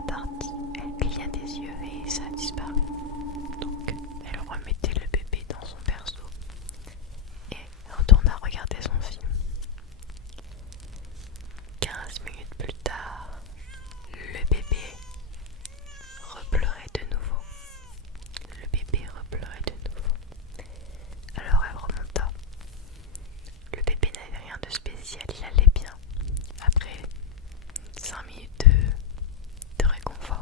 la tartine, elle cligna des yeux et ça a disparu. Donc elle remettait le bébé dans son berceau et retourna regarder son film. 15 minutes plus tard, le bébé repleurait de nouveau. Le bébé repleurait de nouveau. Alors elle remonta. Le bébé n'avait rien de spécial, il allait bien. Après 5 minutes de réconfort.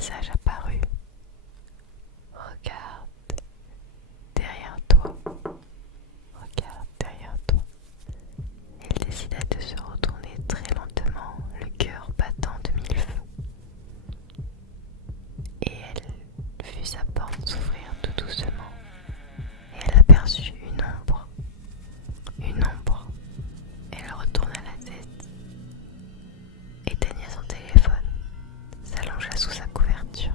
message apparut. Regarde derrière toi. Regarde derrière toi. Elle décida de se retourner très lentement, le cœur battant de mille feux. Et elle vit sa porte s'ouvrir tout doucement. Et elle aperçut une ombre. Une ombre. Elle retourna la tête, éteigna son téléphone, s'allongea sous sa couverture.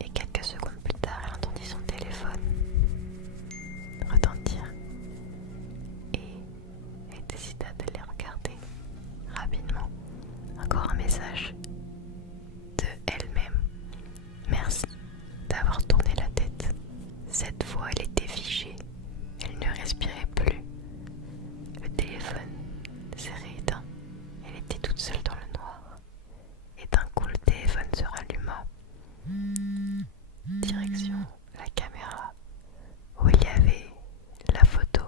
Et quelques secondes plus tard, elle entendit son téléphone retentir. Et elle décida de les regarder rapidement. Encore un message de elle-même. Merci d'avoir tourné la tête. Cette fois, elle était figée. Elle ne respirait plus. Le téléphone s'est rééteint. Elle était toute seule dans le noir. Et d'un coup, le téléphone se ralluma. Direction la caméra où il y avait la photo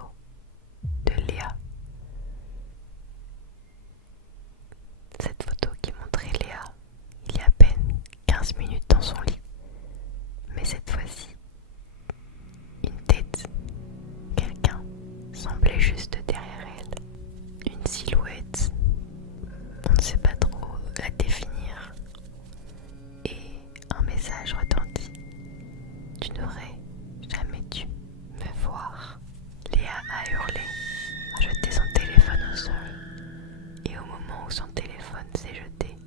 de Léa. Cette photo qui montrait Léa il y a à peine 15 minutes dans son lit. Mais cette fois-ci, une tête, quelqu'un semblait juste derrière elle. Une silhouette, on ne sait pas trop la définir. Et un message retentit. Tu n'aurais jamais dû me voir. Léa a hurlé, a jeté son téléphone au sol. Et au moment où son téléphone s'est jeté,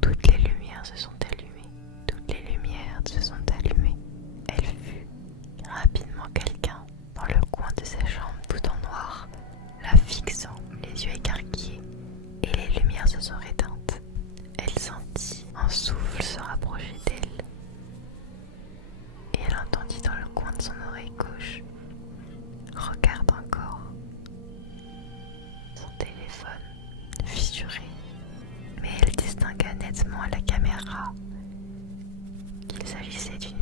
toutes les lumières se sont allumées. Toutes les lumières se sont allumées. Elle vit rapidement quelqu'un dans le coin de sa chambre tout en noir, la fixant, les yeux écarquillés, et les lumières se sont éteintes. Elle sentit un souffle se rapprocher d'elle, et elle entendit dans le coin de son oreille gauche: regarde encore. Son téléphone fissuré, mais elle distingua nettement à la caméra qu'il s'agissait d'une